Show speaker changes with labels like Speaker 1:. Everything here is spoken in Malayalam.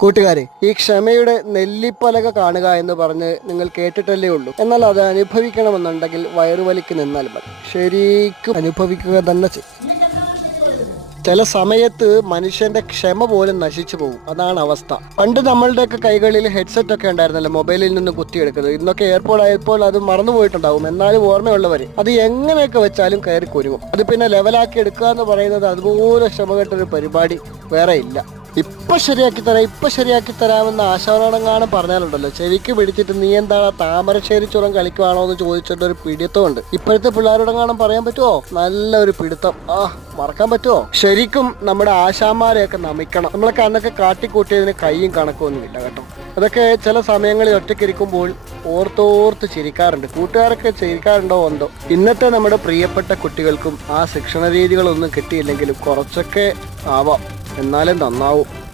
Speaker 1: കൂട്ടുകാരെ ഈ ക്ഷമയുടെ നെല്ലിപ്പലക കാണുക എന്ന് പറഞ്ഞ് നിങ്ങൾ കേട്ടിട്ടല്ലേ ഉള്ളൂ. എന്നാൽ അത് അനുഭവിക്കണമെന്നുണ്ടെങ്കിൽ വയറുവലിക്ക് നിന്നാൽ മതി. ശരിക്കും അനുഭവിക്കുക തന്നെ ചെയ്യും. ചില സമയത്ത് മനുഷ്യന്റെ ക്ഷമ പോലും നശിച്ചു പോകും. അതാണ് അവസ്ഥ. പണ്ട് നമ്മളുടെയൊക്കെ കൈകളിൽ ഹെഡ്സെറ്റ് ഒക്കെ ഉണ്ടായിരുന്നല്ലോ മൊബൈലിൽ നിന്ന് കുത്തിയെടുക്കുന്നത്. ഇന്നൊക്കെ എയർപോർട്ട് ആയപ്പോൾ അത് മറന്നു പോയിട്ടുണ്ടാവും. എന്നാലും ഓർമ്മയുള്ളവര് അത് എങ്ങനെയൊക്കെ വെച്ചാലും കയറി കുരുങ്ങും. അത് പിന്നെ ലെവലാക്കി എടുക്കുക എന്ന് പറയുന്നത് അതുപോലെ ക്ഷമ കെട്ടൊരു പരിപാടി വേറെ ഇല്ല. ഇപ്പൊ ശരിയാക്കി തരാം ഇപ്പൊ ശരിയാക്കി തരാമെന്ന് ആശാവരോടെങ്ങാനും പറഞ്ഞാലുണ്ടല്ലോ. ചെവിക്ക് പിടിച്ചിട്ട് നീ എന്താണ് താമരശ്ശേരി ചുരം കളിക്കുവാണോ എന്ന് ചോദിച്ചിട്ട് ഒരു പിടിത്തമുണ്ട്. ഇപ്പോഴത്തെ പിള്ളേരോടെങ്ങാനും പറയാൻ പറ്റുമോ നല്ലൊരു പിടുത്തം. ആ മറക്കാൻ പറ്റുമോ ശരിക്കും നമ്മുടെ ആശാന്മാരെയൊക്കെ നമിക്കണം. നമ്മളൊക്കെ അന്നൊക്കെ കാട്ടിക്കൂട്ടിയതിന് കൈയും കണക്കൊന്നും ഇല്ല കേട്ടോ. അതൊക്കെ ചില സമയങ്ങളിൽ ഒറ്റയ്ക്കിരിക്കുമ്പോൾ ഓർത്തോർത്ത് ചിരിക്കാറുണ്ട്. കൂട്ടുകാരൊക്കെ ചിരിക്കാറുണ്ടോ എന്തോ? ഇന്നത്തെ നമ്മുടെ പ്രിയപ്പെട്ട കുട്ടികൾക്കും ആ ശിക്ഷണ രീതികളൊന്നും കിട്ടിയില്ലെങ്കിലും കുറച്ചൊക്കെ ആവാം. എന്നാലും നന്നാവും.